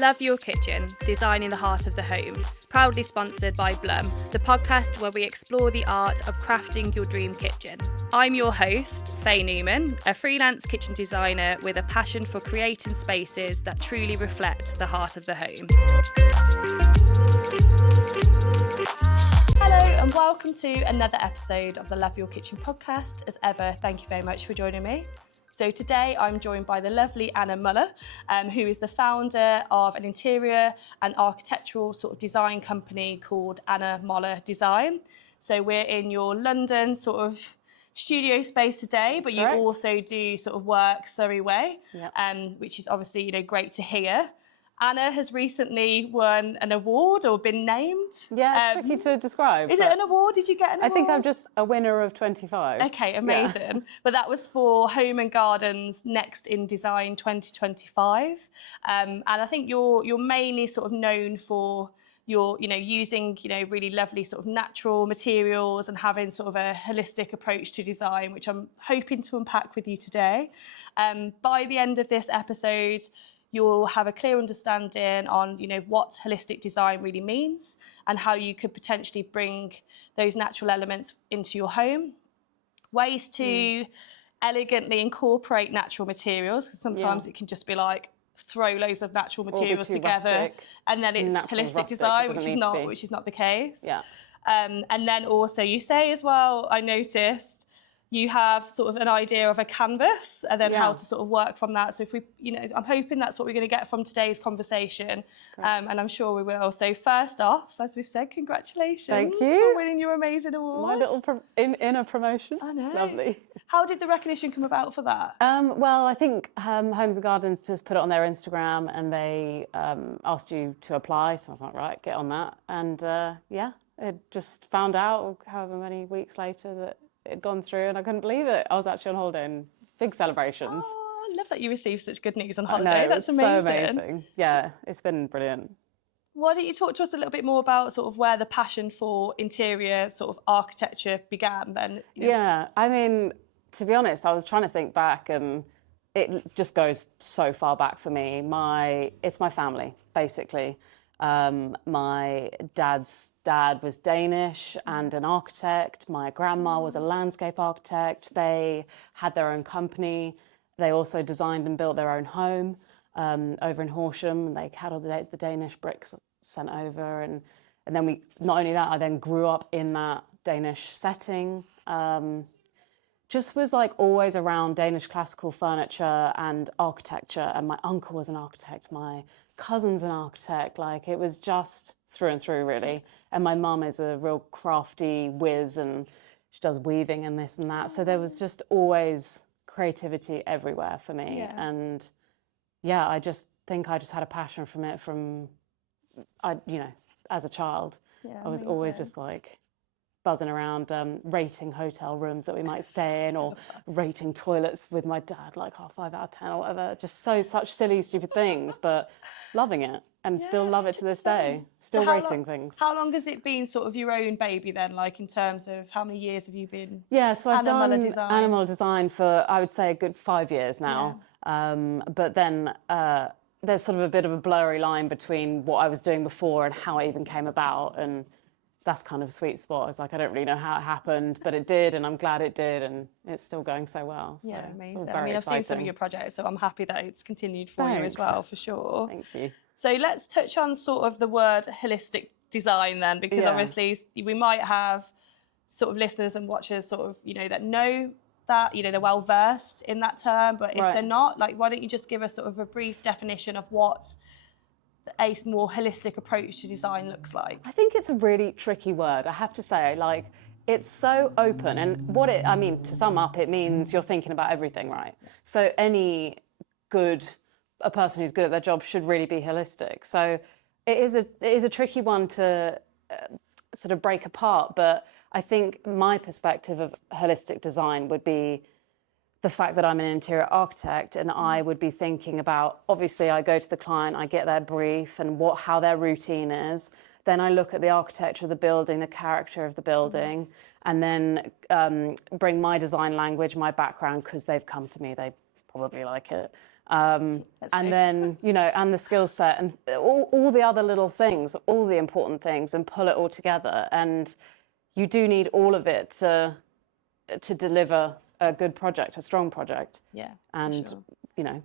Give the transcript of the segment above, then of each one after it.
Love Your Kitchen, Design in the Heart of the Home, proudly sponsored by Blum, the podcast where we explore the art of crafting your dream kitchen. I'm your host, Faye Newman, a freelance kitchen designer with a passion for creating spaces that truly reflect the heart of the home. Hello and welcome to another episode of the Love Your Kitchen podcast. As ever, thank you very much for joining me. So today I'm joined by the lovely Anna Møller, who is the founder of an interior and architectural sort of design company called Anna Møller Design. So we're in your London sort of studio space today, but you also do sort of work Surrey way, which is obviously, great to hear. Anna has recently won an award or been named. Yeah, it's tricky to describe. Is it an award? Did you get an award? I think I'm just a winner of 25. Okay, amazing. Yeah. But that was for Home and Gardens Next in Design 2025. And I think you're mainly sort of known for your, using, really lovely sort of natural materials and having sort of a holistic approach to design, which I'm hoping to unpack with you today. By the end of this episode, you'll have a clear understanding on, what holistic design really means and how you could potentially bring those natural elements into your home. Ways to elegantly incorporate natural materials, because sometimes it can just be like throw loads of natural materials together and then it's holistic design, which is not the case. Yeah. And then also you say as well, I noticed, you have sort of an idea of a canvas and then how to sort of work from that. So if we, I'm hoping that's what we're going to get from today's conversation, and I'm sure we will. So first off, as we've said, congratulations. Thank you for winning your amazing award. My little inner promotion. I know. It's lovely. How did the recognition come about for that? Well, I think Homes and Gardens just put it on their Instagram and they asked you to apply. So I was like, right, get on that. And I just found out however many weeks later that it had gone through and I couldn't believe it. I was actually on holiday and big celebrations. Oh, I love that you received such good news on holiday. That's amazing. So amazing. Yeah, it's been brilliant. Why don't you talk to us a little bit more about sort of where the passion for interior sort of architecture began then? Yeah, I mean, to be honest, I was trying to think back and it just goes so far back for me. It's my family, basically. My dad's dad was Danish and an architect. My grandma was a landscape architect. They had their own company. They also designed and built their own home over in Horsham. They had all the Danish bricks sent over. And then not only that, I then grew up in that Danish setting. Just was like always around Danish classical furniture and architecture. And my uncle was an architect. My cousin's an architect. Like it was just through and through really. And my mum is a real crafty whiz and she does weaving and this and that. So there was just always creativity everywhere for me. Yeah. And I just think I just had a passion from it as a child. Yeah, I was always just like buzzing around, rating hotel rooms that we might stay in or rating toilets with my dad, like 5 out of 10 or whatever. Just such silly, stupid things, but loving it and still love it to this day. Still rating things. How long has it been sort of your own baby then, like in terms of how many years have you been? Yeah, so I've done Anna Møller Design for, I would say, a good 5 years now. Yeah. But then there's sort of a bit of a blurry line between what I was doing before and how it even came about. And that's kind of a sweet spot. It's like, I don't really know how it happened, but it did, and I'm glad it did, and it's still going so well. So yeah, amazing. I've seen some of your projects, so I'm happy that it's continued for you as well, for sure. Thank you. So let's touch on sort of the word holistic design then, because obviously we might have sort of listeners and watchers sort of, that know that, they're well versed in that term, but if they're not, like, why don't you just give us sort of a brief definition of what a more holistic approach to design looks like? I think it's a really tricky word, I have to say. Like, it's so open, and to sum up, it means you're thinking about everything, right? So a person who's good at their job should really be holistic. So it is a tricky one to sort of break apart, but I think my perspective of holistic design would be the fact that I'm an interior architect and I would be thinking about, obviously I go to the client, I get their brief and how their routine is. Then I look at the architecture of the building, the character of the building, and then bring my design language, my background, because they've come to me, they probably like it. And then, you know, and the skill set and all the other little things, all the important things, and pull it all together. And you do need all of it to deliver a good project, a strong project. Yeah. And, sure. you know,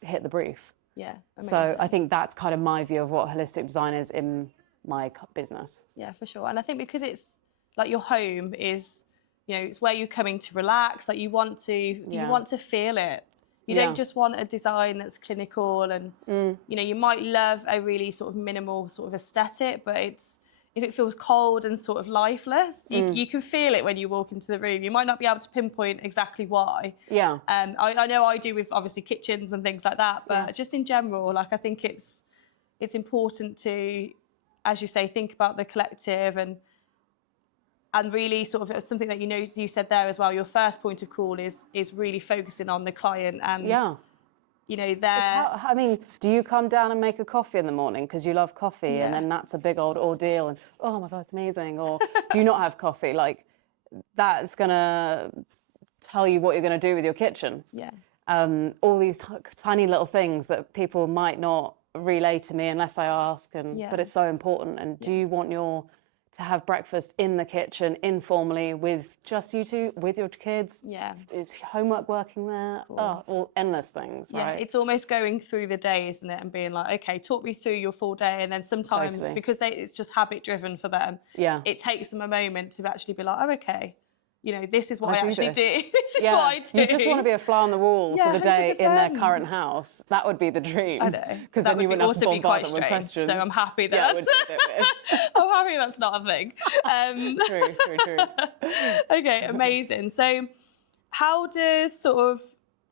hit the brief. Yeah. Amazing. So I think that's kind of my view of what holistic design is in my business. Yeah, for sure. And I think because it's like your home is, you know, it's where you're coming to relax. Like you want to feel it. You don't just want a design that's clinical and, you know, you might love a really sort of minimal sort of aesthetic, but if it feels cold and sort of lifeless, you can feel it when you walk into the room. You might not be able to pinpoint exactly why. Yeah. I know I do with obviously kitchens and things like that, but just in general, like I think it's important to, as you say, think about the collective and really sort of something that, you know, you said there as well, your first point of call is really focusing on the client and, you know, I mean, do you come down and make a coffee in the morning because you love coffee and then that's a big old ordeal and, oh my God, it's amazing. Or do you not have coffee? Like, that's going to tell you what you're going to do with your kitchen. Yeah. All these tiny little things that people might not relay to me unless I ask, but it's so important. And do you want to have breakfast in the kitchen, informally, with just you two, with your kids? Yeah. Is homework working there? Oh, all endless things, right? Yeah, it's almost going through the day, isn't it? And being like, okay, talk me through your full day. And then sometimes, because it's just habit driven for them, it takes them a moment to actually be like, oh, okay, you know, this is what I actually do. This is what I do. You just want to be a fly on the wall for the day 100%. in their current house. That would be the dream. I know. Because then you wouldn't have to bombard them with questions. So I'm happy that I'm happy that's not a thing. True. Okay, amazing. So how does sort of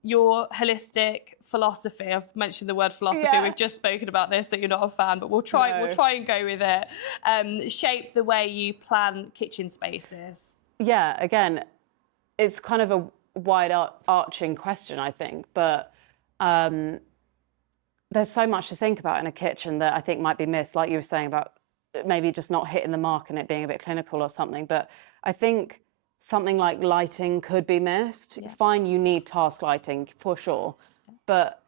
your holistic philosophy, I've mentioned the word philosophy, we've just spoken about this, that you're not a fan, but we'll try and go with it, shape the way you plan kitchen spaces? Yeah, again, it's kind of a wide arching question, I think, but there's so much to think about in a kitchen that I think might be missed, like you were saying about maybe just not hitting the mark and it being a bit clinical or something. But I think something like lighting could be missed. Fine, you need task lighting for sure, but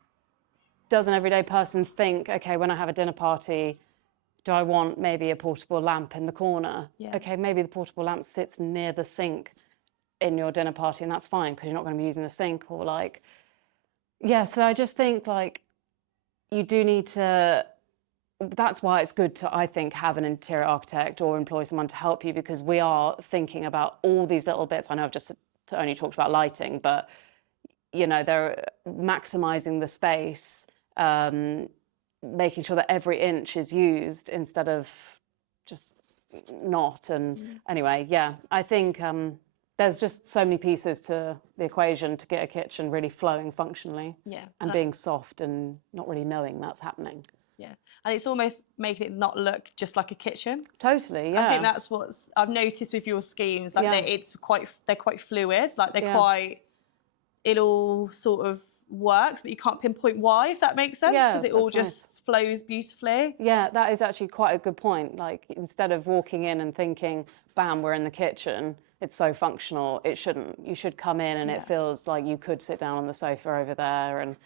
does an everyday person think, okay, when I have a dinner party, do I want maybe a portable lamp in the corner? Okay, maybe the portable lamp sits near the sink in your dinner party, and that's fine because you're not going to be using the sink. Or like, so I just think like you do need to. That's why it's good to, I think, have an interior architect or employ someone to help you, because we are thinking about all these little bits. I know I've just only talked about lighting, but you know, they're maximizing the space. Making sure that every inch is used instead of just not. And anyway, I think there's just so many pieces to the equation to get a kitchen really flowing functionally and being soft and not really knowing that's happening. Yeah, and it's almost making it not look just like a kitchen. Totally, yeah. I think that's what I've noticed with your schemes, like they're quite fluid, like they're quite, it all sort of works, but you can't pinpoint why, if that makes sense, because it all just flows beautifully. Yeah, that is actually quite a good point. Like, instead of walking in and thinking, bam, we're in the kitchen, it's so functional, it shouldn't. You should come in and it feels like you could sit down on the sofa over there and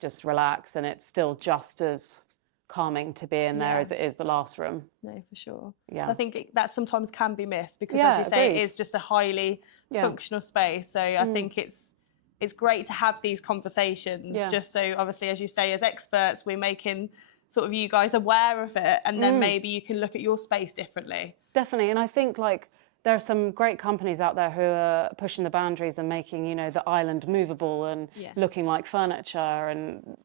just relax, and it's still just as calming to be in there as it is the last room. No, for sure. Yeah. I think that sometimes can be missed because, as you say, it is just a highly functional space. So I think it's great to have these conversations, just so obviously, as you say, as experts, we're making sort of you guys aware of it, and then maybe you can look at your space differently. Definitely, and I think like there are some great companies out there who are pushing the boundaries and making, you know, the island movable and looking like furniture and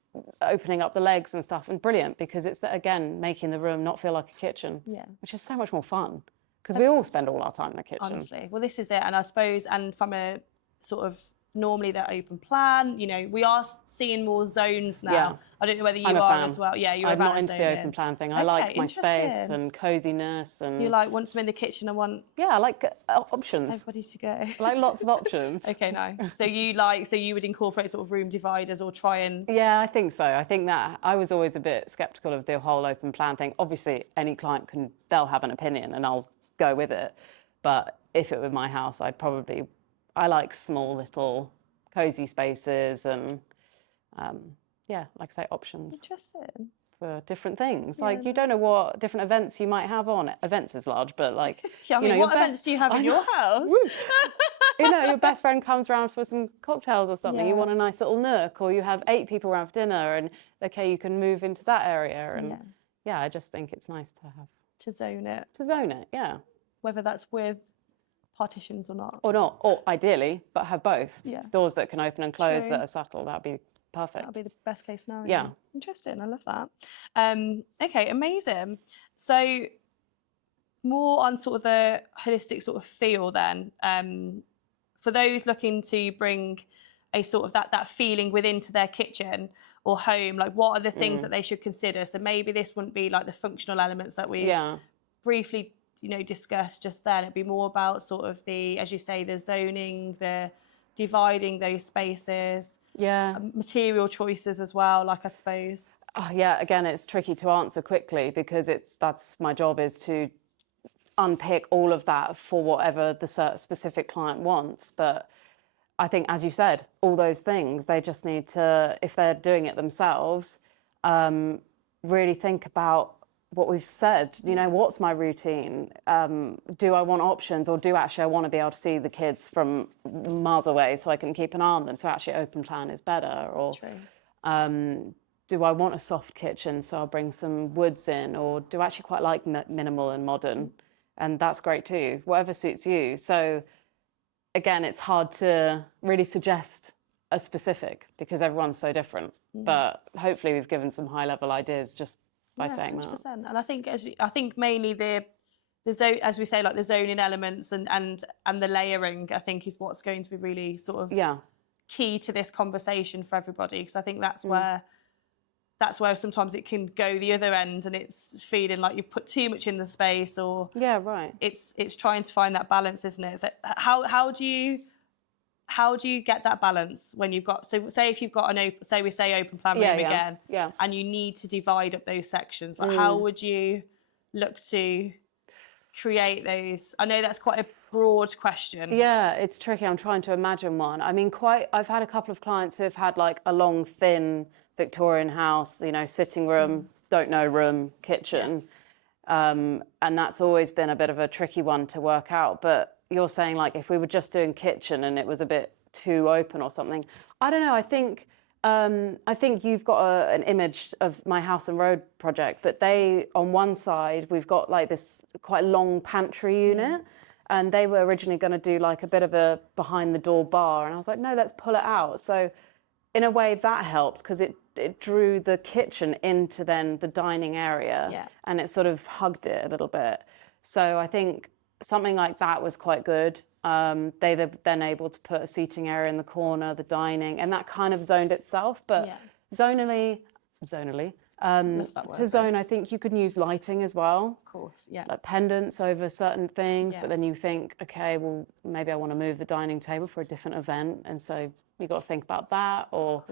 opening up the legs and stuff, and brilliant, because it's, again, making the room not feel like a kitchen, which is so much more fun, because we all spend all our time in the kitchen. Honestly, well, this is it, and I suppose, and from a sort of normally they're open plan, you know, we are seeing more zones now. I don't know whether you are as well. Yeah, you're I'm not into the open plan thing. I like my space and coziness, and you like once I'm in the kitchen, I want I like options. Everybody to go. I like lots of options. Okay, nice. So you would incorporate sort of room dividers or try and I think so. I think that I was always a bit skeptical of the whole open plan thing. Obviously, any client they'll have an opinion, and I'll go with it. But if it were my house, I like small little cozy spaces, and yeah, like I say, options Interesting. for different things. Like you don't know what different events you might have on. Events is large, but like Yeah, I mean, what events do you have in your house? You know, your best friend comes around for some cocktails or something. You Yeah. want a nice little nook, or you have 8 people around for dinner, and okay, you can move into that area. And yeah, I just think it's nice to have To zone it, Yeah, whether that's with partitions or not. or not, or ideally, but have both. Yeah. Doors that can open and close True. that are subtle. That'd be perfect. That'll be the best case scenario. Yeah. Interesting. I love that. Okay, amazing. So more on sort of the holistic sort of feel then. For those looking to bring a sort of that feeling within to their kitchen or home, like what are the things that they should consider? So maybe this wouldn't be like the functional elements that we've briefly, you know, discussed just then. It'd be more about sort of the, as you say, the zoning, the dividing those spaces, material choices as well, like I suppose. Oh, yeah, again, it's tricky to answer quickly because that's my job, is to unpick all of that for whatever the specific client wants. But I think, as you said, all those things, they just need to, if they're doing it themselves, really think about what we've said. You know, what's my routine? Do I want options, or do actually I want to be able to see the kids from miles away so I can keep an eye on them? So actually open plan is better. Or do I want a soft kitchen, so I'll bring some woods in? Or do I actually quite like minimal and modern? And that's great too, whatever suits you. So again, it's hard to really suggest a specific because everyone's so different. But hopefully we've given some high level ideas just by saying 100%. That. And I think mainly the zone, as we say, like the zoning elements and the layering, I think is what's going to be really sort of key to this conversation for everybody, because I think that's where sometimes it can go the other end and it's feeling like you've put too much in the space, or it's trying to find that balance, isn't it? So how do you get that balance when you've got, so say if you've got an open, say we say open plan room again, and you need to divide up those sections, like how would you look to create those? I know that's quite a broad question. Yeah, it's tricky. I'm trying to imagine one. I mean, I've had a couple of clients who have had like a long, thin Victorian house, you know, sitting room, don't know room, kitchen. And that's always been a bit of a tricky one to work out. But you're saying, like, if we were just doing kitchen and it was a bit too open or something, I don't know. I think you've got an image of my House and Road project, but on one side, we've got like this quite long pantry unit, and they were originally going to do like a bit of a behind the door bar. And I was like, no, let's pull it out. So in a way that helps, because it drew the kitchen into then the dining area, and it sort of hugged it a little bit. So I think something like that was quite good. They were then able to put a seating area in the corner, the dining, and that kind of zoned itself. But zonally, to zone, I think you can use lighting as well. Of course, like pendants over certain things. But then you think, okay, well, maybe I want to move the dining table for a different event, and so you got to think about that. Or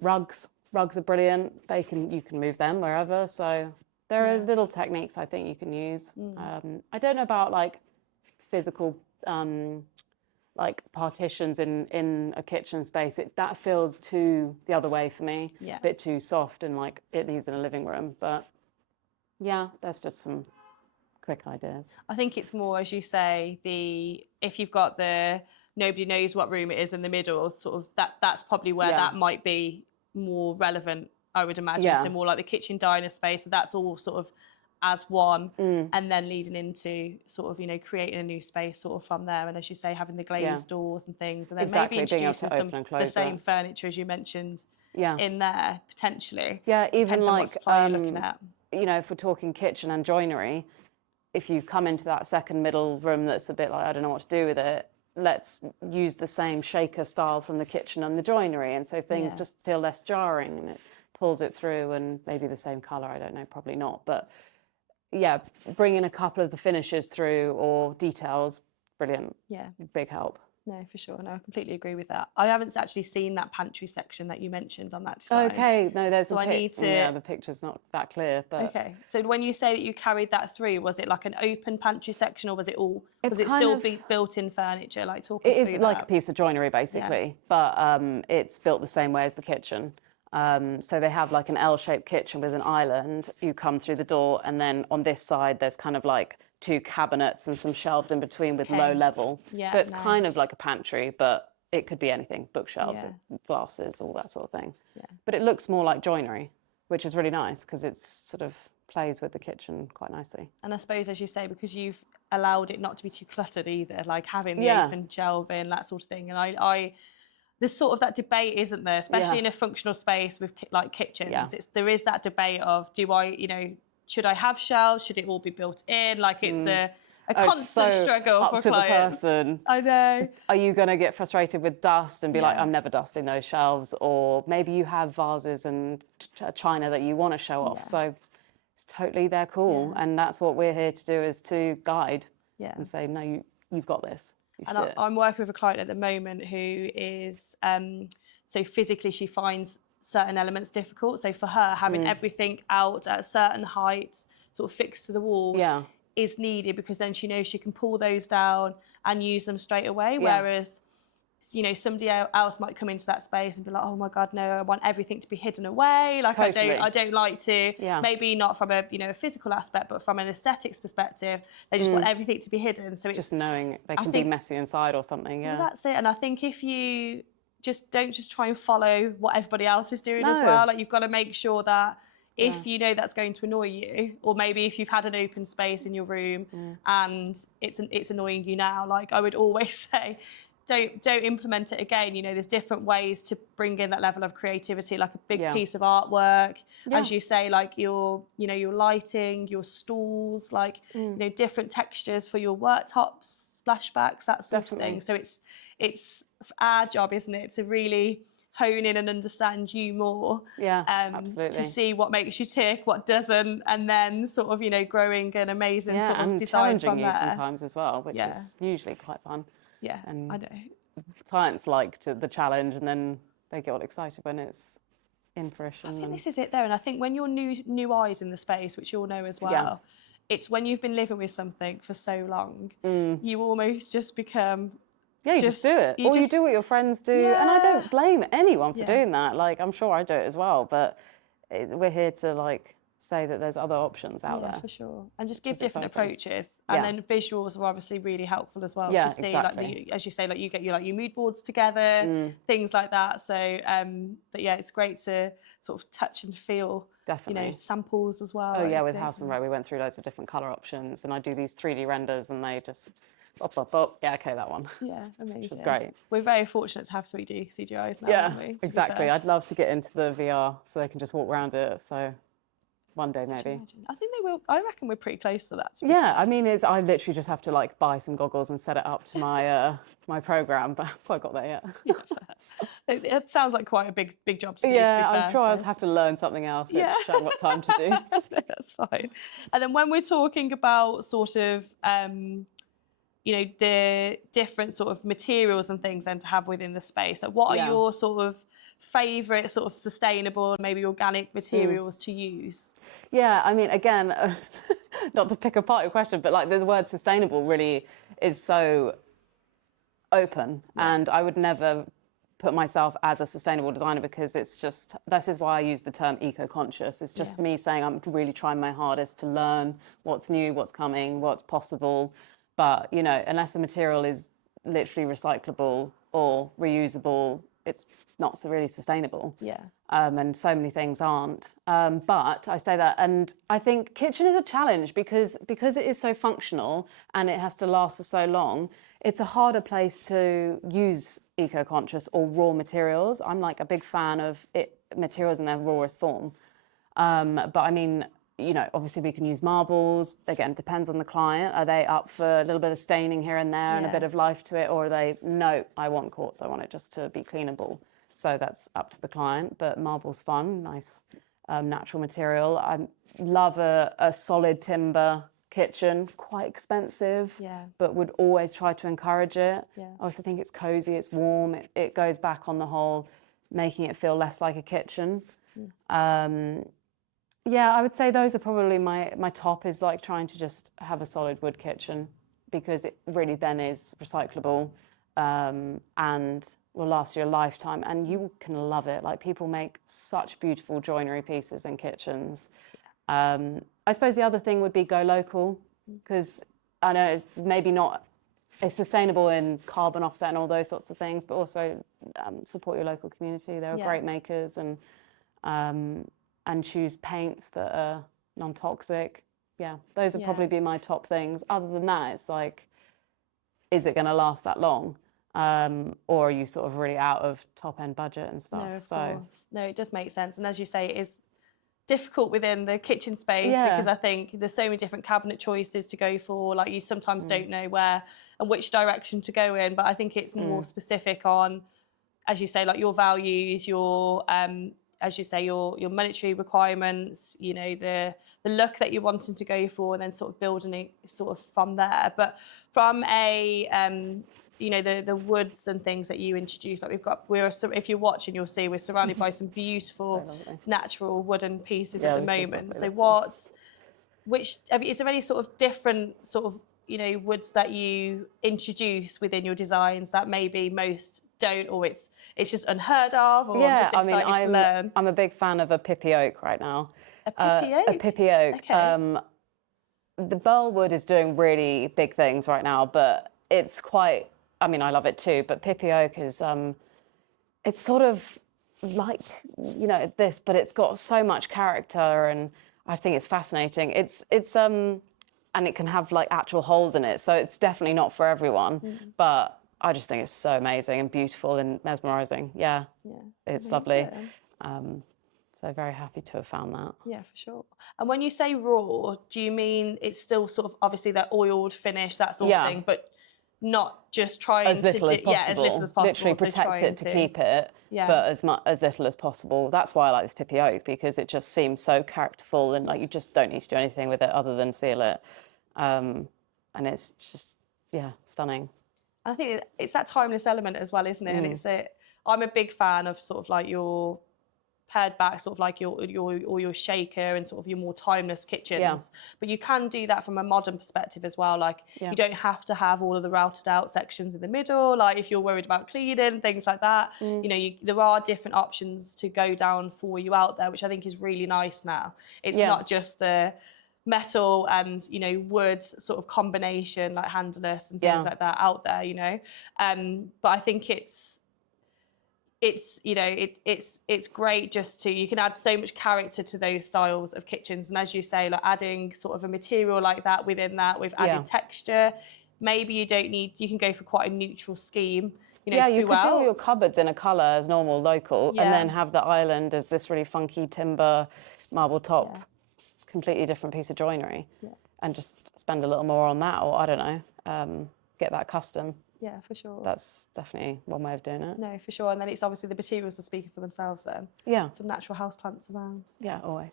rugs are brilliant. You can move them wherever. So there are little techniques I think you can use. I don't know about like physical like partitions in a kitchen space. That feels too the other way for me. A bit too soft, and like it needs in a living room. But yeah, that's just some quick ideas. I think it's more, as you say, if you've got nobody knows what room it is in the middle, sort of that's probably where that might be more relevant, I would imagine. So more like the kitchen diner space, so that's all sort of as one, and then leading into sort of, you know, creating a new space sort of from there. And as you say, having the glazed doors and things, and then maybe introducing some of the same furniture as you mentioned in there potentially. Yeah, even like what supply you're looking at. You know, if we're talking kitchen and joinery, if you come into that second middle room that's a bit like, I don't know what to do with it, let's use the same shaker style from the kitchen and the joinery, and so things just feel less jarring, and it pulls it through. And maybe the same colour, I don't know, probably not, but yeah, bringing a couple of the finishes through or details, brilliant. Big help. No, for sure. No, I completely agree with that. I haven't actually seen that pantry section that you mentioned on that design. Okay, no, there's so I need to. Yeah, the picture's not that clear, but okay. So when you say that you carried that through, was it like an open pantry section, or was it all? Was it still built-in furniture? Like talk us through that. It is like a piece of joinery basically, but it's built the same way as the kitchen. So they have like an L-shaped kitchen with an island. You come through the door, and then on this side, there's kind of like 2 cabinets and some shelves in between with low level. Yeah, so it's kind of nice. like a pantry, but it could be anything, bookshelves, glasses, all that sort of thing. But it looks more like joinery, which is really nice because it's sort of plays with the kitchen quite nicely. And I suppose, as you say, because you've allowed it not to be too cluttered either, like having the open shelving, that sort of thing. And I there's sort of that debate, isn't there, especially in a functional space with like kitchens. There is that debate of, do I, you know, should I have shelves? Should it all be built in? Like it's a constant struggle up for to clients. The person. I know. Are you going to get frustrated with dust and be like, I'm never dusting those shelves? Or maybe you have vases and china that you want to show off. So it's totally their call. And that's what we're here to do, is to guide and say, no, you've got this. And I'm working with a client at the moment who is, so physically she finds certain elements difficult. So for her, having everything out at a certain height, sort of fixed to the wall, is needed, because then she knows she can pull those down and use them straight away. Whereas, you know, somebody else might come into that space and be like, oh my God, no, I want everything to be hidden away. Like I don't like to, maybe not from a, you know, a physical aspect, but from an aesthetics perspective, they just want everything to be hidden. So it's just knowing they can be messy inside or something. Well, that's it. And I think if you don't just try and follow what everybody else is doing as well, like you've got to make sure that if you know that's going to annoy you, or maybe if you've had an open space in your room and it's annoying you now, like I would always say, don't implement it again. You know, there's different ways to bring in that level of creativity, like a big piece of artwork, as you say, like your lighting, your stools, like you know, different textures for your worktops, splashbacks, that sort of thing. So it's our job, isn't it, to really hone in and understand you more. Absolutely. To see what makes you tick, what doesn't, and then sort of, you know, growing an amazing sort of and design challenging from you there. sometimes as well, which is usually quite fun. And I know. Clients like the challenge, and then they get all excited when it's in fruition. I think this is it there. And I think when you're new eyes in the space, which you'll know as well, it's when you've been living with something for so long, you almost just become... you just do it. You do what your friends do. And I don't blame anyone for doing that. Like, I'm sure I do it as well. But we're here to, like, say that there's other options out there. For sure. And just give different approaches. And then visuals are obviously really helpful as well to see, like, as you say, like you get your mood boards together, things like that. So, but yeah, it's great to sort of touch and feel, you know, samples as well. Oh yeah, with House and Row, we went through loads of different colour options, and I do these 3D renders, and they just yeah, okay, that one. Yeah, amazing. Which is great. We're very fortunate to have 3D CGIs now, aren't we? Exactly. I'd love to get into the VR so they can just walk around it. So one day maybe. I think they will. I reckon we're pretty close to that. I mean, I literally just have to like buy some goggles and set it up to my my program, but I've not got there yet. It sounds like quite a big job to do. Yeah, to be fair, I'm sure I'd have to learn something else, which I haven't got time to do. No, that's fine. And then when we're talking about sort of, you know, the different sort of materials and things then to have within the space, like what are your sort of favourite sort of sustainable, maybe organic materials to use? Yeah, I mean, again, not to pick apart your question, but like the word sustainable really is so open, and I would never put myself as a sustainable designer, because it's just, this is why I use the term eco-conscious. It's just me saying I'm really trying my hardest to learn what's new, what's coming, what's possible. But, you know, unless the material is literally recyclable or reusable, it's not so really sustainable. And so many things aren't. But I say that, and I think kitchen is a challenge because it is so functional and it has to last for so long. It's a harder place to use eco-conscious or raw materials. I'm like a big fan of materials in their rawest form. But I mean, you know, obviously we can use marbles. Again, depends on the client. Are they up for a little bit of staining here and there and a bit of life to it? Or are they, no, I want quartz. I want it just to be cleanable. So that's up to the client. But marble's fun, nice natural material. I love a solid timber kitchen, quite expensive, but would always try to encourage it. I also think it's cozy, it's warm. It goes back on the whole, making it feel less like a kitchen. Yeah, I would say those are probably my top, is like trying to just have a solid wood kitchen, because it really then is recyclable and will last you a lifetime, and you can love it. Like, people make such beautiful joinery pieces in kitchens. I suppose the other thing would be go local, because I know it's maybe not it's sustainable in carbon offset and all those sorts of things, but also support your local community. There are great makers, and choose paints that are non-toxic. Yeah, those would probably be my top things. Other than that, it's like, is it going to last that long? Or are you sort of really out of top end budget and stuff? No, of course. No, it does make sense. And as you say, it is difficult within the kitchen space because I think there's so many different cabinet choices to go for. Like, you sometimes don't know where and which direction to go in, but I think it's more specific on, as you say, like your values, your as you say, your monetary requirements, you know, the look that you're wanting to go for, and then sort of building it sort of from there. But from a you know, the woods and things that you introduce, like if you're watching, you'll see we're surrounded by some beautiful natural wooden pieces at the moment. So is there any sort of different sort of, you know, woods that you introduce within your designs that maybe most don't, or it's just unheard of, or just excited to learn? I'm a big fan of a Pippy Oak right now. A Pippy Oak? A Pippy Oak. Okay. The burl wood is doing really big things right now, but it's quite, I mean, I love it too, but Pippy Oak is, it's sort of like, you know, this, but it's got so much character, and I think it's fascinating. It's and it can have like actual holes in it, so it's definitely not for everyone, but I just think it's so amazing and beautiful and mesmerizing. Yeah, it's lovely. So very happy to have found that. Yeah, for sure. And when you say raw, do you mean it's still sort of obviously that oiled finish, that sort of thing, but not just trying as little to as possible. Yeah, as little as possible. Literally protect it to keep it, but as little as possible. That's why I like this Pippy Oak, because it just seems so characterful, and like you just don't need to do anything with it other than seal it. And it's just, stunning. I think it's that timeless element as well, isn't it? And I'm a big fan of sort of like your pared back, sort of like your shaker and sort of your more timeless kitchens. But you can do that from a modern perspective as well. Like, you don't have to have all of the routed out sections in the middle. Like, if you're worried about cleaning, things like that, you know, there are different options to go down for you out there, which I think is really nice now. It's not just the metal and, you know, wood sort of combination, like handleless and things like that out there, you know. But I think it's you know, it's great just to, you can add so much character to those styles of kitchens, and as you say, like adding sort of a material like that within that with added texture. Maybe you don't need, you can go for quite a neutral scheme, you know, you could do all your cupboards in a colour as normal, local, and then have the island as this really funky timber marble top, completely different piece of joinery, and just spend a little more on that, or I don't know, get that custom. Yeah, for sure. That's definitely one way of doing it. No, for sure. And then it's obviously the materials are speaking for themselves then. Yeah. Some natural house plants around. Yeah, always.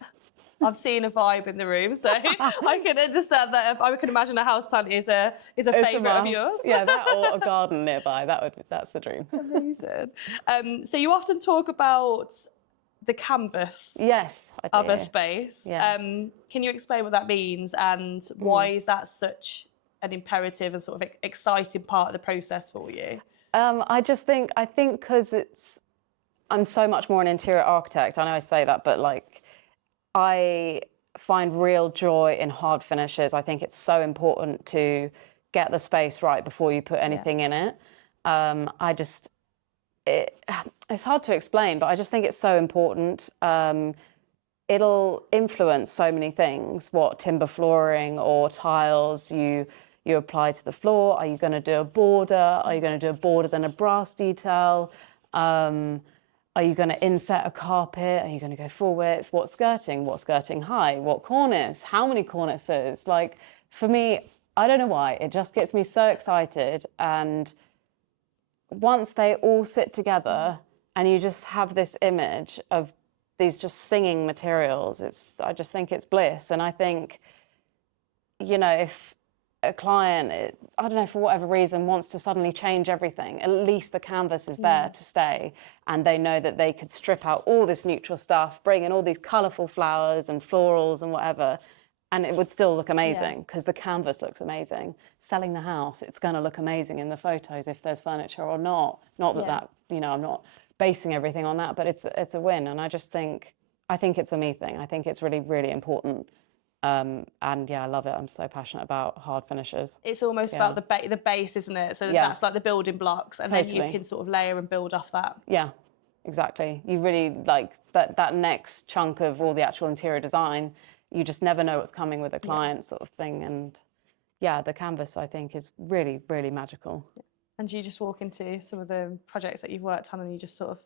I've seen a vibe in the room, so I can understand that. I can imagine a house plant is a favourite of yours. Yeah, that or a garden nearby. That's the dream. Amazing. So you often talk about the canvas of a space. Yeah. Can you explain what that means, and why is that such an imperative and sort of exciting part of the process for you? I think because I'm so much more an interior architect. I know I say that, but like, I find real joy in hard finishes. I think it's so important to get the space right before you put anything in it. It's hard to explain, but I just think it's so important. It'll influence so many things, what timber flooring or tiles you apply to the floor. Are you going to do a border? Are you going to do a border then a brass detail? Are you going to inset a carpet? Are you going to go full width? What skirting? What skirting high? What cornice? How many cornices? Like, for me, I don't know why, it just gets me so excited. And once they all sit together and you just have this image of these just singing materials, I just think it's bliss. And I think, you know, if a client, I don't know, for whatever reason, wants to suddenly change everything, at least the canvas is there to stay, and they know that they could strip out all this neutral stuff, bring in all these colourful flowers and florals and whatever, and it would still look amazing because the canvas looks amazing. Selling the house, it's going to look amazing in the photos if there's furniture or not. Not that I'm not basing everything on that, but it's a win. And I think it's a me thing. I think it's really, really important. And I love it. I'm so passionate about hard finishes. It's almost about the base, isn't it? So that's like the building blocks, and then you can sort of layer and build off that. Yeah, exactly. You really like that next chunk of all the actual interior design. You just never know what's coming with a client sort of thing. And the canvas, I think, is really, really magical. And you just walk into some of the projects that you've worked on and you just sort of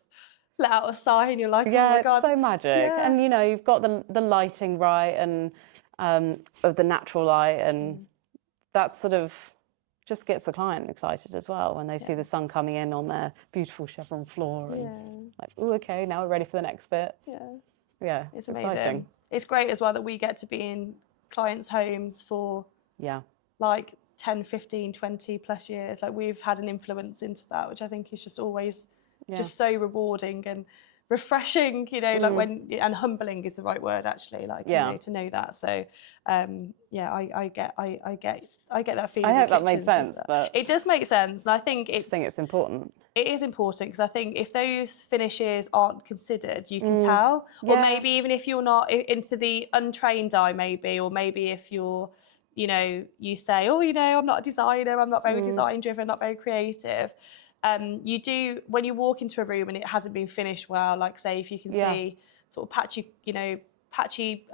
let out a sigh and you're like, oh my God. It's so magic. Yeah. And, you've got the lighting right and of the natural light, and that sort of just gets the client excited as well when they see the sun coming in on their beautiful chevron floor. And like, oh, okay, now we're ready for the next bit. Yeah, it's amazing. Exciting. It's great as well that we get to be in clients' homes for like 10, 15, 20 plus years. Like we've had an influence into that, which I think is just always just so rewarding and refreshing, like and humbling is the right word actually, like to know that. So I get that feeling. I hope that makes sense, but it does make sense, and I think it's important. It is important because I think if those finishes aren't considered, you can tell. Or maybe even if you're not into the untrained eye, maybe, or maybe if you're, you say, oh, I'm not a designer, I'm not very design driven, not very creative. You do, when you walk into a room and it hasn't been finished well, like say if you can see sort of patchy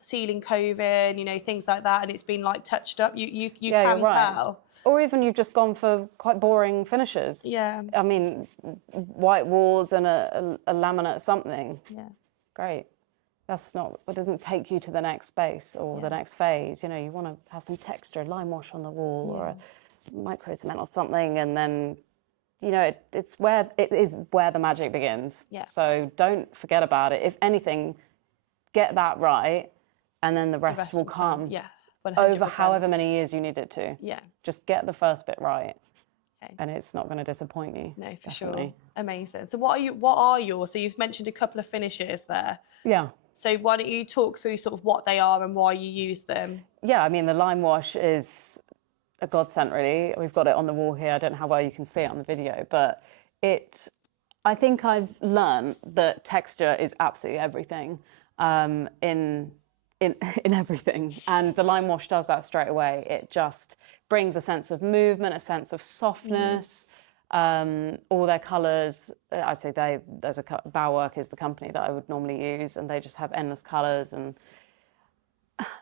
ceiling coving, things like that, and it's been like touched up, you can tell. Or even you've just gone for quite boring finishes. Yeah. I mean, white walls and a laminate something. Yeah. Great. It doesn't take you to the next space or the next phase. You want to have some texture, lime wash on the wall or a micro cement or something, and then it is where the magic begins. Yeah. So don't forget about it. If anything, get that right, and then the rest will come. Yeah. 100%. Over however many years you need it to. Yeah. Just get the first bit right. Okay. And it's not going to disappoint you. No, for sure. Amazing. So so you've mentioned a couple of finishes there. Yeah. So why don't you talk through sort of what they are and why you use them? Yeah, I mean, the lime wash is a godsend, really. We've got it on the wall here. I don't know how well you can see it on the video, but I think I've learned that texture is absolutely everything in everything. And the lime wash does that straight away. It just brings a sense of movement, a sense of softness. All their colours, I'd say Bauwerk is the company that I would normally use, and they just have endless colours. And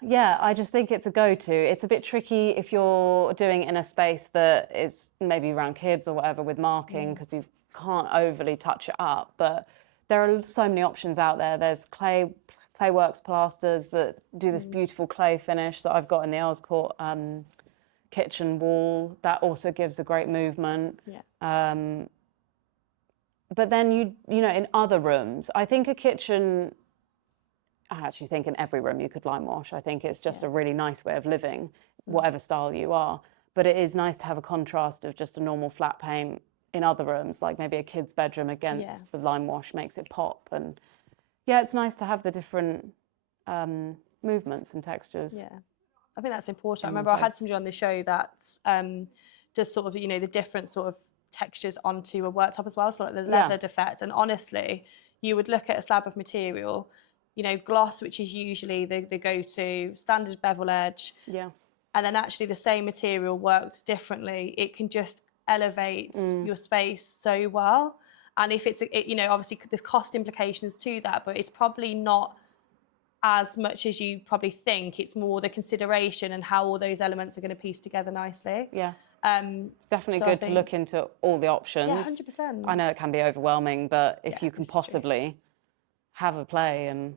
I just think it's a go-to. It's a bit tricky if you're doing it in a space that is maybe around kids or whatever with marking, because you can't overly touch it up. But there are so many options out there. There's Clayworks plasters that do this beautiful clay finish that I've got in the Earls Court kitchen wall. That also gives a great movement. Yeah. But then in other rooms, I think I actually think in every room you could lime wash. I think it's just a really nice way of living, whatever style you are. But it is nice to have a contrast of just a normal flat paint in other rooms, like maybe a kid's bedroom against the lime wash makes it pop. And it's nice to have the different movements and textures. Yeah, I think that's important. I remember I had somebody on the show that does sort of, the different sort of textures onto a worktop as well, so like the leathered effect. And honestly, you would look at a slab of material, gloss, which is usually the go-to, standard bevel edge. Yeah. And then actually the same material worked differently. It can just elevate your space so well. And if it's, obviously there's cost implications to that, but it's probably not as much as you probably think. It's more the consideration and how all those elements are going to piece together nicely. Yeah. Definitely good to look into all the options. Yeah, 100%. I know it can be overwhelming, but if you can possibly have a play and,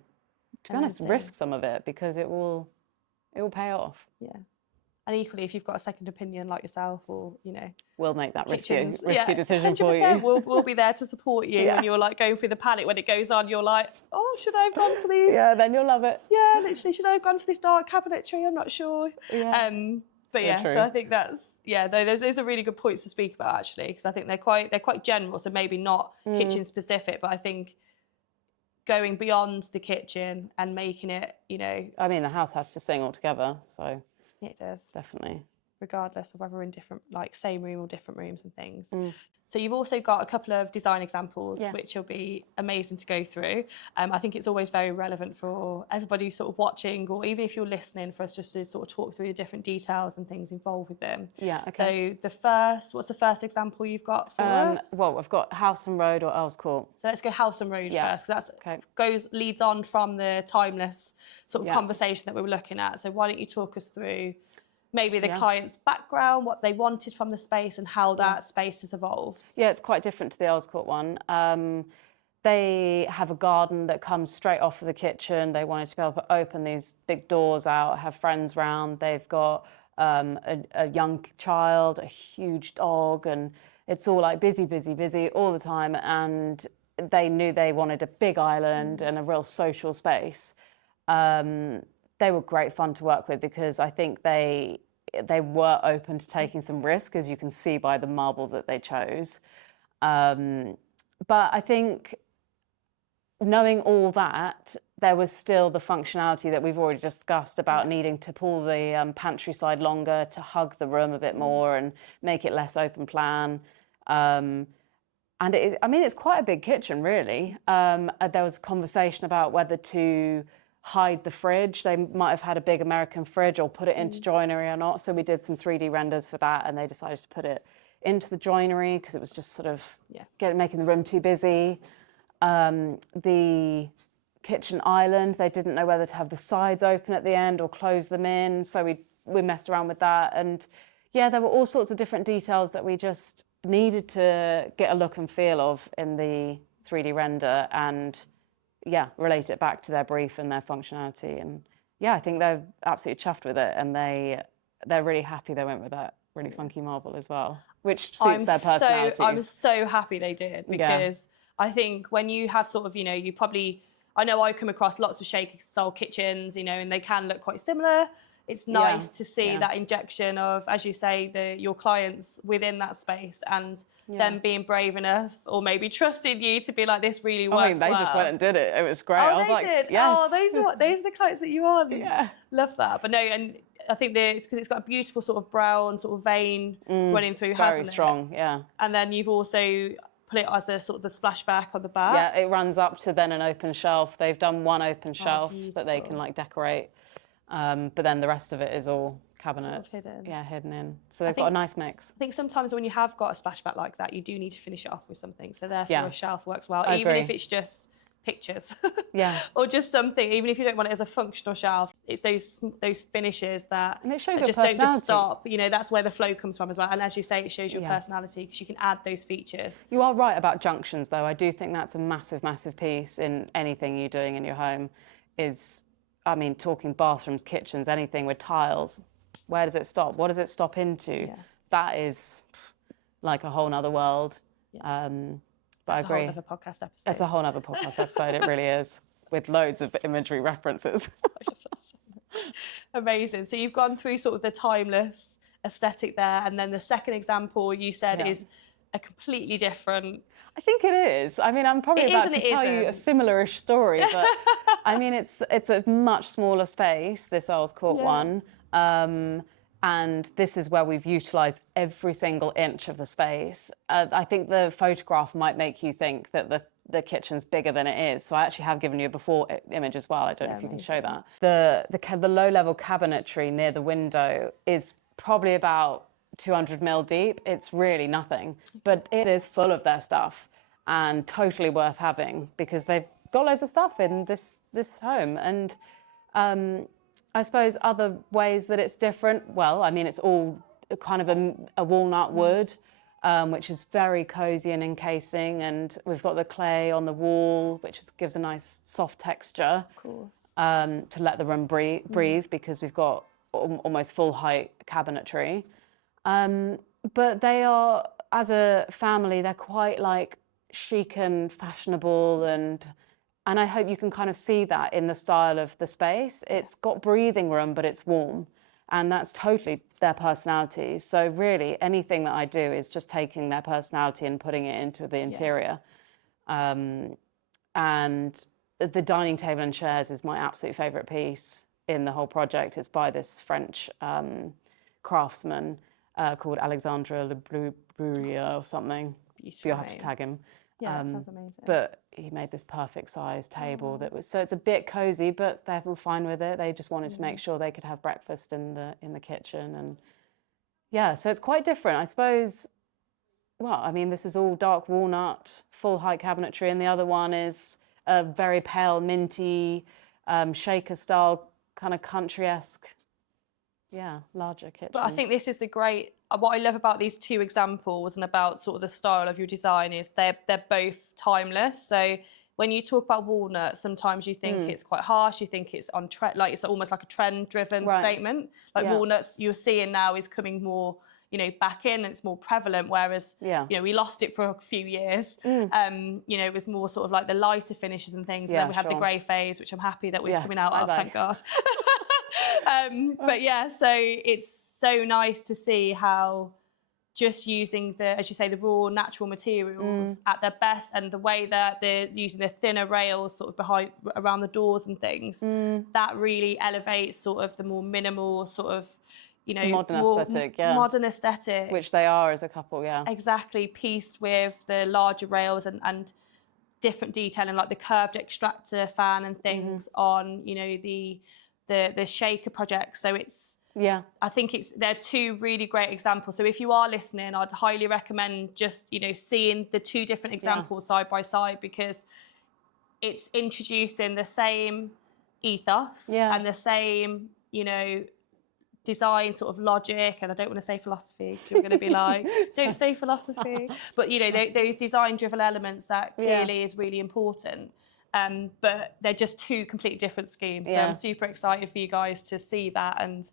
to be honest, risk some of it, because it will pay off. Yeah. And equally, if you've got a second opinion like yourself, or we'll make that risky decision for you. We'll be there to support you when you're like going through the palette. When it goes on, you're like, oh, should I have gone for these? Yeah, then you'll love it. Yeah, literally, should I have gone for this dark cabinetry? I'm not sure. Yeah. But so I think that's those are really good points to speak about actually, because I think they're quite general, so maybe not kitchen specific, but I think going beyond the kitchen and making it, you know. I mean, the house has to sing altogether, so It does. definitely. Regardless of whether we're in different, like same room or different rooms and things. So you've also got a couple of design examples, which will be amazing to go through. I think it's always very relevant for everybody sort of watching, or even if you're listening, for us just to sort of talk through the different details and things involved with them. Yeah, okay. So what's the first example you've got for us? Well, I've got House and Road or Earls Court. So let's go House and Road first, because that's leads on from the timeless sort of conversation that we were looking at. So why don't you talk us through maybe the client's background, what they wanted from the space, and how that space has evolved? Yeah, it's quite different to the Earls Court one. They have a garden that comes straight off of the kitchen. They wanted to be able to open these big doors out, have friends round. They've got a young child, a huge dog, and it's all like busy, busy, busy all the time. And they knew they wanted a big island and a real social space. They were great fun to work with because I think they were open to taking some risk, as you can see by the marble that they chose. But I think knowing all that, there was still the functionality that we've already discussed about needing to pull the pantry side longer, to hug the room a bit more and make it less open plan. And it's quite a big kitchen, really. There was a conversation about whether to hide the fridge. They might have had a big American fridge or put it into joinery or not. So we did some 3D renders for that, and they decided to put it into the joinery because it was just sort of making the room too busy. The kitchen island, they didn't know whether to have the sides open at the end or close them in. So we messed around with that. And yeah, there were all sorts of different details that we just needed to get a look and feel of in the 3D render and relate it back to their brief and their functionality. And I think they're absolutely chuffed with it, and they're really happy they went with that really funky marble as well, which suits their personalities. I'm so happy they did, because I think when you have sort of, you probably, I know I come across lots of shaker style kitchens, and they can look quite similar. It's nice to see that injection of, as you say, your clients within that space, and them being brave enough or maybe trusting you to be like, this really works. They just went and did it. It was great. Oh, I was like, did? yes. Oh, those are the clients that you want. Yeah. Love that. But no, and I think it's because it's got a beautiful sort of brown sort of vein running through, hasn't it? Very strong, yeah. And then you've also put it as a sort of the splashback on the back. Yeah, it runs up to then an open shelf. They've done one open shelf that they can like decorate. But then the rest of it is all cabinet. Sort of hidden. Yeah, hidden in. So they've got a nice mix. I think sometimes when you have got a splashback like that, you do need to finish it off with something. So therefore a shelf works well, even if it's just pictures. Or just something, even if you don't want it as a functional shelf. It's those finishes that and it shows just your don't just stop. That's where the flow comes from as well. And as you say, it shows your personality, because you can add those features. You are right about junctions, though. I do think that's a massive, massive piece in anything you're doing in your home. Talking bathrooms, kitchens, anything with tiles. Where does it stop? What does it stop into? That is like a whole nother world. But I agree. That's a whole other podcast episode. It's a whole other podcast episode, it really is, with loads of imagery references. I love that so much. Amazing. So you've gone through sort of the timeless aesthetic there, and then the second example you said is a completely different. I think it is. I'm probably about to tell you a similar-ish story, but it's a much smaller space, this Earls Court one. And this is where we've utilised every single inch of the space. I think the photograph might make you think that the kitchen's bigger than it is. So I actually have given you a before image as well. I don't know if you can show that. The low-level cabinetry near the window is probably about 200 mil deep. It's really nothing, but it is full of their stuff and totally worth having, because they've got loads of stuff in this home. And I suppose other ways that it's different, it's all kind of a walnut wood, which is very cozy and encasing, and we've got the clay on the wall, which gives a nice soft texture. Of course. To let the room breathe, because we've got almost full height cabinetry. But they are, as a family, they're quite like chic and fashionable, and I hope you can kind of see that in the style of the space. It's got breathing room, but it's warm, and that's totally their personality. So really, anything that I do is just taking their personality and putting it into the interior. And the dining table and chairs is my absolute favourite piece in the whole project. It's by this French craftsman called Alexandre Le Bruyere or something. Beautiful You'll have to name. tag him. Yeah, that sounds amazing. But he made this perfect size table that was, so it's a bit cozy, but they're all fine with it. They just wanted to make sure they could have breakfast in the kitchen, and yeah, so it's quite different, I suppose. Well, I mean, this is all dark walnut, full height cabinetry, and the other one is a very pale minty shaker style kind of country-esque, yeah, larger kitchen. But I think this is the great, what I love about these two examples and about sort of the style of your design is they're both timeless. So when you talk about walnut, sometimes you think it's quite harsh, you think it's on trend, like it's almost like a trend-driven statement. Like walnuts you're seeing now is coming more, you know, back in, and it's more prevalent, whereas, you know, we lost it for a few years. You know, it was more sort of like the lighter finishes and things, and then we had the grey phase, which I'm happy that we're coming out of, thank God. But yeah, so it's so nice to see how just using the, as you say, the raw natural materials at their best, and the way that they're using the thinner rails sort of behind around the doors and things, that really elevates sort of the more minimal sort of, you know, modern aesthetic, modern aesthetic, which they are as a couple, exactly, pieced with the larger rails and different detailing, like the curved extractor fan and things on, you know, the shaker project. So it's, I think they're two really great examples. So if you are listening, I'd highly recommend just, you know, seeing the two different examples side by side, because it's introducing the same ethos and the same, you know, design sort of logic, and I don't want to say philosophy because you're going to be like, don't say philosophy, but you know, those design driven elements that clearly is really important. But they're just two completely different schemes. So I'm super excited for you guys to see that and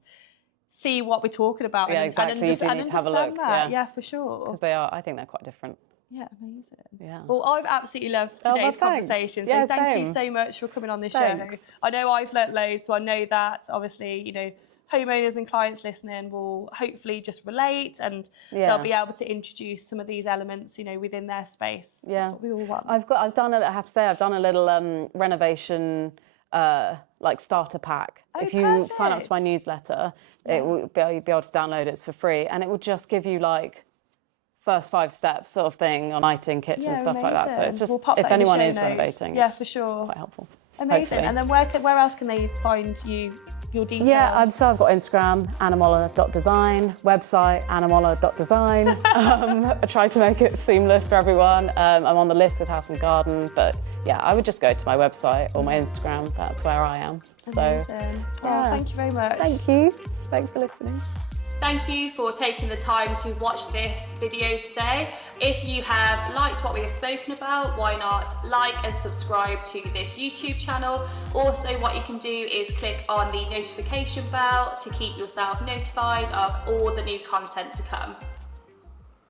see what we're talking about, and understand have a look, that. Yeah, for sure. Because they are, I think they're quite different. Yeah, amazing. Yeah. Well, I've absolutely loved today's conversation. So thank you so much for coming on this show. I know I've learnt loads, so I know that obviously, you know, homeowners and clients listening will hopefully just relate, and they'll be able to introduce some of these elements, you know, within their space. That's what we all want. I've done a little renovation like starter pack. If you sign up to my newsletter, you'll be able to download it for free, and it will just give you like first 5 steps sort of thing on lighting, kitchen, stuff like that. So it's just, if anyone is renovating, for sure, quite helpful. Amazing. Hopefully. And then where else can they find you? Your details? Yeah, so I've got Instagram, annamøller.design, website, annamøller.design. I try to make it seamless for everyone. I'm on the list with House and Garden, but yeah, I would just go to my website or my Instagram. That's where I am. Amazing. So, thank you very much. Thank you. Thanks for listening. Thank you for taking the time to watch this video today. If you have liked what we have spoken about, why not like and subscribe to this YouTube channel. Also, what you can do is click on the notification bell to keep yourself notified of all the new content to come.